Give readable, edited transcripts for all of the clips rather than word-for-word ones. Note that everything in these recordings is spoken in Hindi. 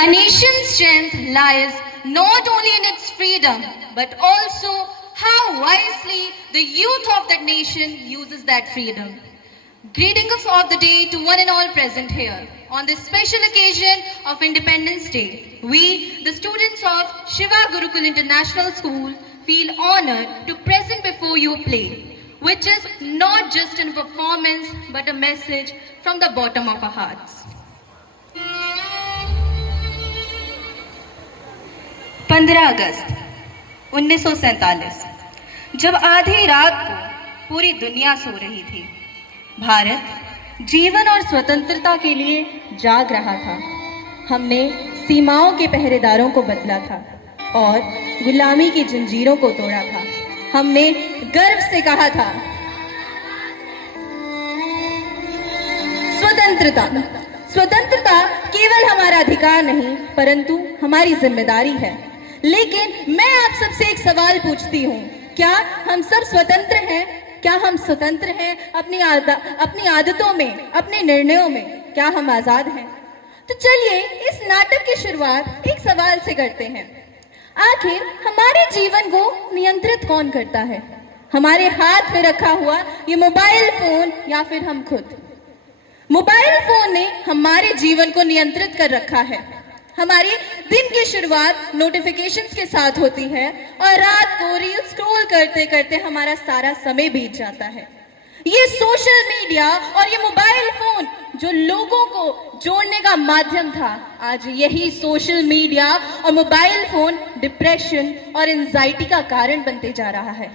A nation's strength lies not only in its freedom, but also how wisely the youth of that nation uses that freedom. Greetings of the day to one and all present here on this special occasion of Independence Day. We, the students of Shiva Gurukul International School, feel honored to present before you a play, which is not just a performance but a message from the bottom of our hearts. 15 अगस्त 1947 जब आधी रात को पूरी दुनिया सो रही थी, भारत जीवन और स्वतंत्रता के लिए जाग रहा था। हमने सीमाओं के पहरेदारों को बदला था और गुलामी की जंजीरों को तोड़ा था। हमने गर्व से कहा था, स्वतंत्रता केवल हमारा अधिकार नहीं परंतु हमारी जिम्मेदारी है। लेकिन मैं आप सबसे एक सवाल पूछती हूँ, क्या हम सब स्वतंत्र हैं? क्या हम स्वतंत्र हैं अपनी आदतों में, अपने निर्णयों में? क्या हम आजाद हैं? तो चलिए इस नाटक की शुरुआत एक सवाल से करते हैं। आखिर हमारे जीवन को नियंत्रित कौन करता है? हमारे हाथ में रखा हुआ ये मोबाइल फोन या फिर हम खुद? मोबाइल फोन ने हमारे जीवन को नियंत्रित कर रखा है। हमारी दिन की शुरुआत नोटिफिकेशंस के साथ होती है और रात को रील स्क्रॉल करते करते हमारा सारा समय बीत जाता है। ये सोशल मीडिया और ये मोबाइल फोन जो लोगों को जोड़ने का माध्यम था, आज यही सोशल मीडिया और मोबाइल फोन डिप्रेशन और एंजाइटी का कारण बनते जा रहा है।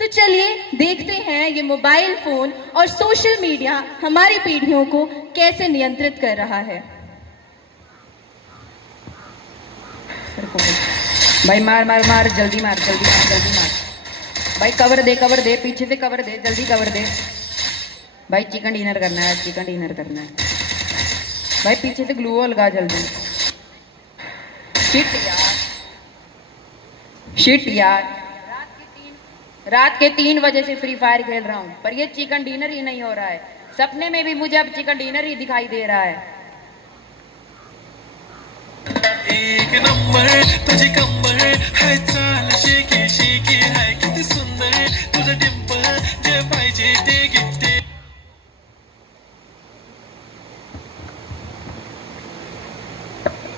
तो चलिए देखते हैं ये मोबाइल फोन और सोशल मीडिया हमारी पीढ़ियों को कैसे नियंत्रित कर रहा है। भाई मार मार मार, जल्दी मार, जल्दी मार, जल्दी मार। भाई कवर दे, पीछे से कवर दे, जल्दी कवर दे। भाई चिकन डिनर करना है, चिकन डिनर करना है। भाई पीछे से ग्लू लगा जल्दी। शिट यार, रात के 3 बजे से फ्री फायर खेल रहा हूँ पर ये चिकन डिनर ही नहीं हो रहा है। सपने में भी मुझे अब चिकन डिनर ही दिखाई दे रहा है। एक नंबर तुझी कंबर है, चाल शेकी शेकी है, किती सुंदर तुझा डिंपल, जे पाहिजे ते गिफ्ट।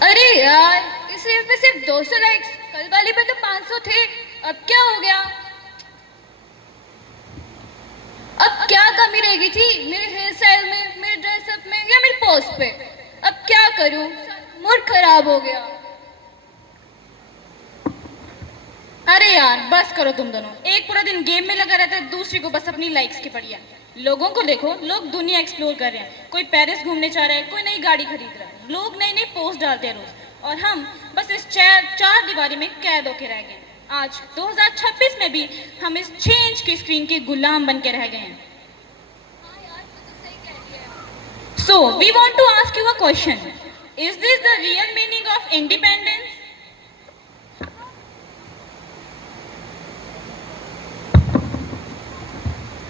अरे यार, इस रील पे सिर्फ 200 लाइक्स, कल वाली पे तो 500 थे। अब क्या हो गया? अब क्या कमी रह गई थी मेरे हेयर स्टाइल में, मेरे ड्रेसअप में या मेरे पोस्ट पे? अब क्या करूं? मूड खराब हो गया। अरे यार बस करो तुम दोनों, एक पूरा दिन गेम में लगा रहता है, दूसरी को बस अपनी लाइक्स की पड़ी है। लोगों को देखो, लोग दुनिया एक्सप्लोर कर रहे हैं, कोई पेरिस घूमने जा रहा है, कोई नई गाड़ी खरीद रहा है, लोग नई नई पोस्ट डालते हैं रोज, और हम बस इस चार दीवारी में कैद होके रह गए। आज 2026 में भी हम इस चेंज की स्क्रीन के गुलाम बन के रह गए हैं। So we want to ask you a question. Is this the real meaning of independence?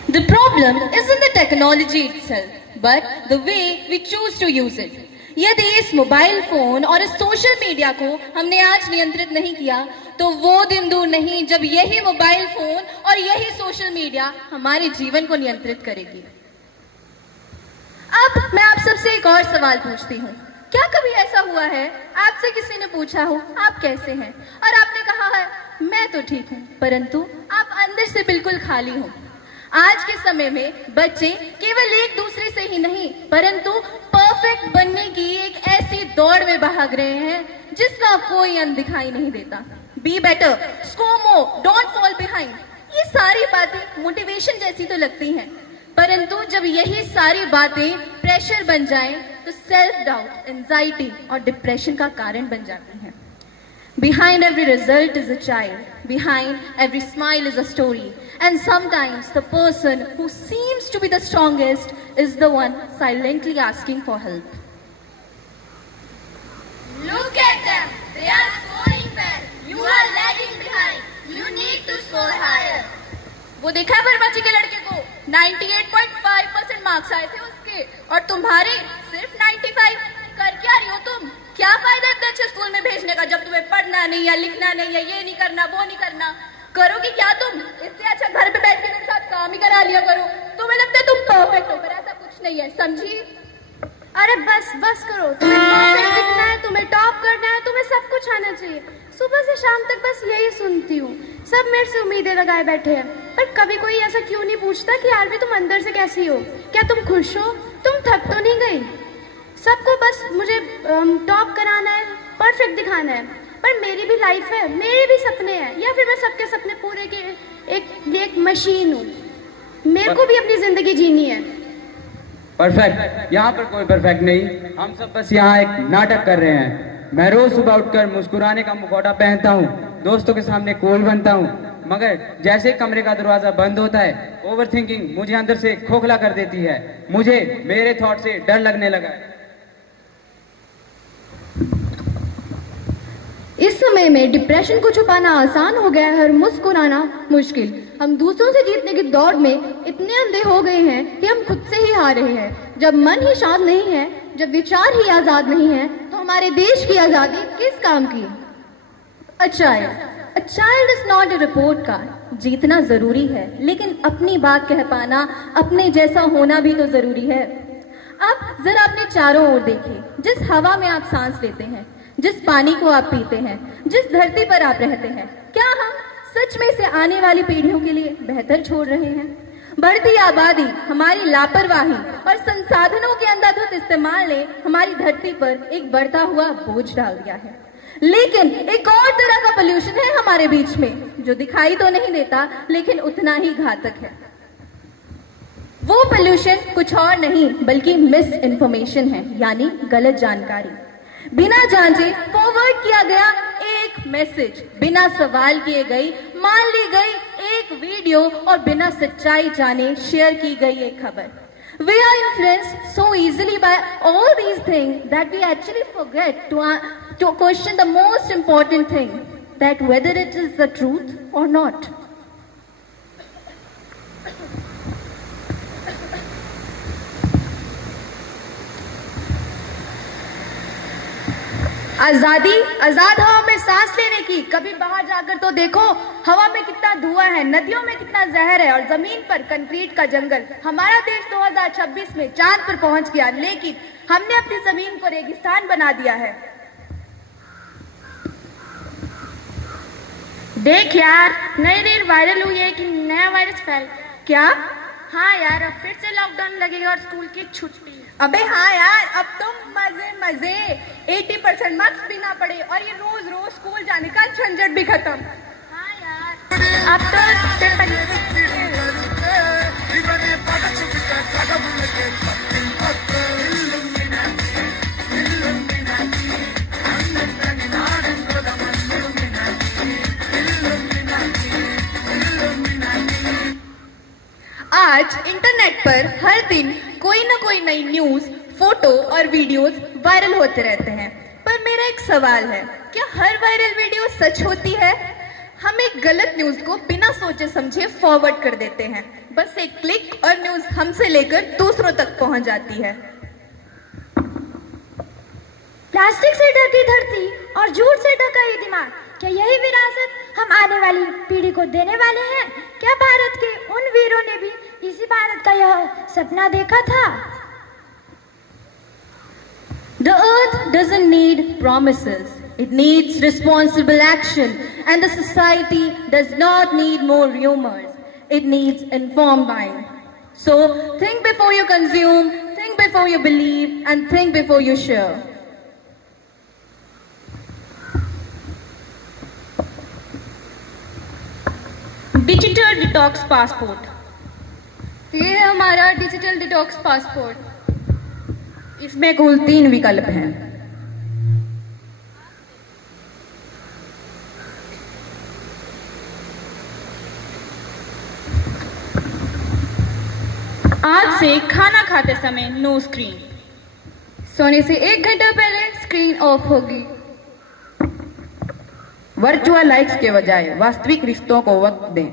The problem isn't the technology itself, but the way we choose to use it. यदि इस मोबाइल फोन और इस सोशल मीडिया को हमने आज नियंत्रित नहीं किया तो वो दिन दूर नहीं जब यही मोबाइल फोन और यही सोशल मीडिया हमारे जीवन को नियंत्रित करेगी। अब मैं आप सबसे एक और सवाल पूछती हूँ, क्या कभी ऐसा हुआ है आपसे किसी ने पूछा हो आप कैसे हैं और आपने कहा है मैं तो ठीक हूँ, परंतु आप अंदर से बिल्कुल खाली हो। आज के समय में बच्चे केवल एक दूसरे से ही नहीं परंतु परफेक्ट बनने की एक ऐसी दौड़ में भाग रहे हैं जिसका कोई अंत दिखाई नहीं देता। Be better, score more, don't fall behind, ये सारी बातें मोटिवेशन जैसी तो लगती हैं, परंतु जब यही सारी बातें प्रेशर बन जाएं तो सेल्फ डाउट, एंजाइटी और डिप्रेशन का कारण बन जाती हैं। Behind every result is a child, behind every smile is a story, and sometimes the person who seems to be the strongest is the one silently asking for help. Look at them, they are scoring well. You are lagging behind. You need to score higher. वो देखा है वर्मा जी के लड़के को 98.5% मार्क्स आए थे उसके और तुम्हारे सिर्फ 95। कर क्या रही हो तुम? क्या फायदा इतना लिखने का जब तुम्हें पढ़ना नहीं है, लिखना नहीं है, ये नहीं करना, वो नहीं करना? करोगी क्या तुम? इससे अच्छा घर पे बैठ के मेरे साथ काम ही करा लिया करो। तुम्हें लगता है तुम परफेक्ट हो, पर ऐसा कुछ नहीं है, समझी? अरे बस बस करो, तुम्हें परफेक्ट दिखना है, तुम्हें टॉप करना है, तुम्हें सब कुछ आना चाहिए। सुबह से शाम तक बस यही सुनती हूँ। सब मेरे से उम्मीदें लगाए बैठे हैं, पर कभी कोई ऐसा क्यों नहीं पूछता कि यार भी तुम अंदर से कैसी हो? क्या तुम खुश हो? तुम थक तो नहीं गई? सबको बस मुझे टॉप कराना है, परफेक्ट दिखाना है, पर मेरी भी लाइफ है, मेरे भी सपने हैं, या फिर मैं सबके सपने पूरे के एक मशीन हूँ? मेरे को भी अपनी जिंदगी जीनी है। परफेक्ट? यहाँ पर कोई परफेक्ट नहीं, हम सब बस यहाँ एक नाटक कर रहे हैं। मैं रोज सुबह उठकर मुस्कुराने का मुखौटा पहनता हूँ, दोस्तों के सामने कूल बनता हूँ, मगर जैसे कमरे का दरवाजा बंद होता है, ओवर थिंकिंग मुझे अंदर से खोखला कर देती है। मुझे मेरे थॉट से डर लगने लगा है। इस समय में डिप्रेशन को छुपाना आसान हो गया है और मुस्कुराना मुश्किल। हम दूसरों से जीतने की दौड़ में इतने अंधे हो गए हैं कि हम खुद से ही हार रहे हैं। जब मन ही शांत नहीं है, जब विचार ही आजाद नहीं है, तो हमारे देश की आजादी किस काम की? A child is not a report card। जीतना जरूरी है, लेकिन अपनी बात कह पाना, अपने जैसा होना भी तो जरूरी है। अब जरा अपने चारों ओर देखिए, जिस हवा में आप सांस लेते हैं, जिस पानी को आप पीते हैं, जिस धरती पर आप रहते हैं, क्या हम सच में से आने वाली पीढ़ियों के लिए बेहतर छोड़ रहे हैं? बढ़ती आबादी, हमारी लापरवाही और संसाधनों के अंधाधुंध इस्तेमाल ने हमारी धरती पर एक बढ़ता हुआ बोझ डाल दिया है। लेकिन एक और तरह का पोल्यूशन है हमारे बीच में, जो दिखाई तो नहीं देता लेकिन उतना ही घातक है। वो पोल्यूशन कुछ और नहीं बल्कि मिस इन्फॉर्मेशन है, यानी गलत जानकारी। बिना जांचे फॉरवर्ड किया गया एक मैसेज, बिना सवाल किए गई मान ली गई एक वीडियो और बिना सच्चाई जाने शेयर की गई एक खबर। We are influenced so easily by all these things that we actually forget to question the most important thing, that whether it is the truth or not. आजादी, आजाद हवा में सांस लेने की। कभी बाहर जाकर तो देखो, हवा में कितना धुआं है, नदियों में कितना जहर है और जमीन पर कंक्रीट का जंगल। हमारा देश 2026 में चांद पर पहुंच गया, लेकिन हमने अपनी जमीन को रेगिस्तान बना दिया है। देख यार, नई रील वायरल हुई है कि नया वायरस फैल क्या? हाँ यार, अब फिर से लॉकडाउन लगेगा और स्कूल की छुट्टी। अबे हाँ यार, अब तुम मजे मजे 80% मार्क्स भी ना पड़े और ये रोज रोज स्कूल जाने का झंझट भी खत्म। हाँ यार, अब तो आज इंटरनेट पर हर दिन कोई ना कोई नई न्यूज, फोटो और वीडियोस वायरल होते रहते हैं। पर मेरा एक सवाल है, क्या हर वायरल वीडियो सच होती है? हम एक गलत न्यूज को बिना सोचे समझे फॉरवर्ड कर देते हैं, बस एक क्लिक और न्यूज हमसे लेकर दूसरों तक पहुंच जाती है। प्लास्टिक से ढकी धरती और झूठ से ढका ये दिमाग, क्या यही विरासत हम आने वाली पीढ़ी को देने वाले हैं? क्या भारत के उन वीरों ने भी इसी भारत का यह सपना देखा था? The earth doesn't need promises. It needs responsible action, and the society does not need more rumors. It needs informed mind. So think before you consume, think before you believe, and think before you share. Digital detox passport, ये है हमारा डिजिटल डिटॉक्स पासपोर्ट। इसमें कुल 3 विकल्प हैं। आज से खाना खाते समय नो स्क्रीन, सोने से 1 घंटा पहले स्क्रीन ऑफ होगी। वर्चुअल लाइक्स के बजाय वास्तविक रिश्तों को वक्त दें।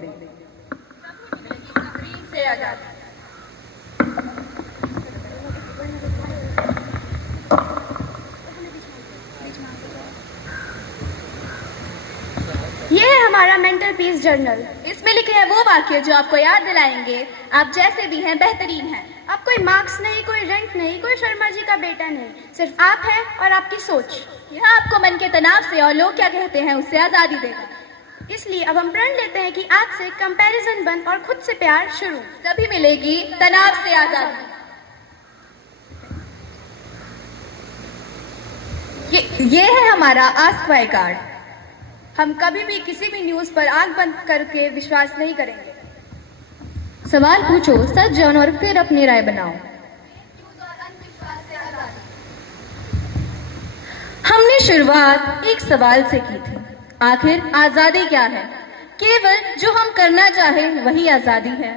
हमारा मेंटल पीस जर्नल। इसमें लिखे हैं वो वाक्य जो आपको याद दिलाएंगे आप जैसे भी हैं बेहतरीन हैं। अब कोई मार्क्स नहीं, कोई रैंक नहीं, कोई शर्मा जी का बेटा नहीं, सिर्फ आप हैं और आपकी सोच। यह आपको मन के तनाव से और लोग क्या कहते हैं उससे आज़ादी देगा। इसलिए अब हम प्रण लेते हैं कि आज से कंपैरिजन बंद और खुद से प्यार शुरू। तभी मिलेगी तनाव से आज़ादी। ये है हमारा आस्क वाई कार्ड। हम कभी भी किसी भी न्यूज़ पर आंख बंद करके विश्वास नहीं करेंगे। सवाल पूछो, सच जानो और फिर अपनी राय बनाओ। हमने शुरुआत एक सवाल से की थी, आखिर आजादी क्या है? केवल जो हम करना चाहें वही आजादी है।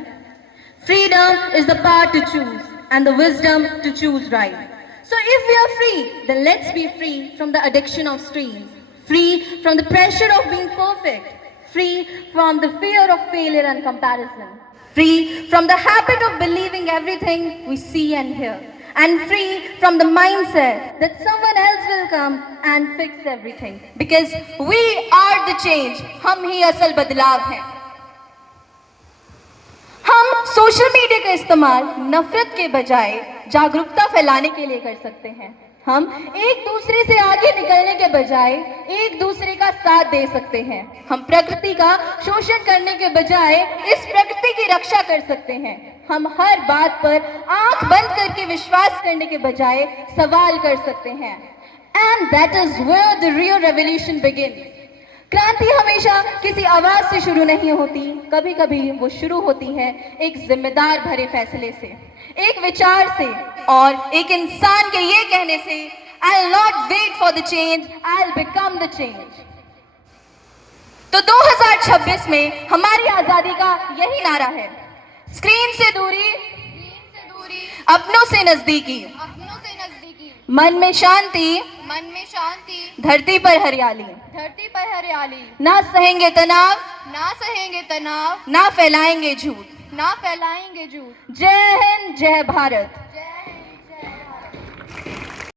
Freedom is the power to choose and the wisdom to choose right. So if we are free, then let's be free from the addiction of screens, free from the pressure of being perfect, free from the fear of failure and comparison, free from the habit of believing everything we see and hear, and free from the mindset that someone else will come and fix everything. Because we are the change. हम ही असल बदलाव हैं। हम सोशल मीडिया का इस्तेमाल नफरत के बजाय जागरूकता फैलाने के लिए कर सकते हैं। हम एक दूसरे से आगे निकलने के बजाय एक दूसरे का साथ दे सकते हैं। हम प्रकृति का शोषण करने के बजाय इस प्रकृति की रक्षा कर सकते हैं। हम हर बात पर आंख बंद करके विश्वास करने के बजाय सवाल कर सकते हैं। And that is where the real revolution begins. क्रांति हमेशा किसी आवाज से शुरू नहीं होती, कभी कभी वो शुरू होती है एक जिम्मेदार भरे फैसले से, एक विचार से और एक इंसान के ये कहने से, I'll not wait for the change, I'll become the change। तो 2026 में हमारी आजादी का यही नारा है, स्क्रीन से दूरी, अपनों से नजदीकी, मन में शांति, धरती पर हरियाली, ना सहेंगे तनाव, ना फैलाएंगे झूठ। जय हिंद, जय भारत।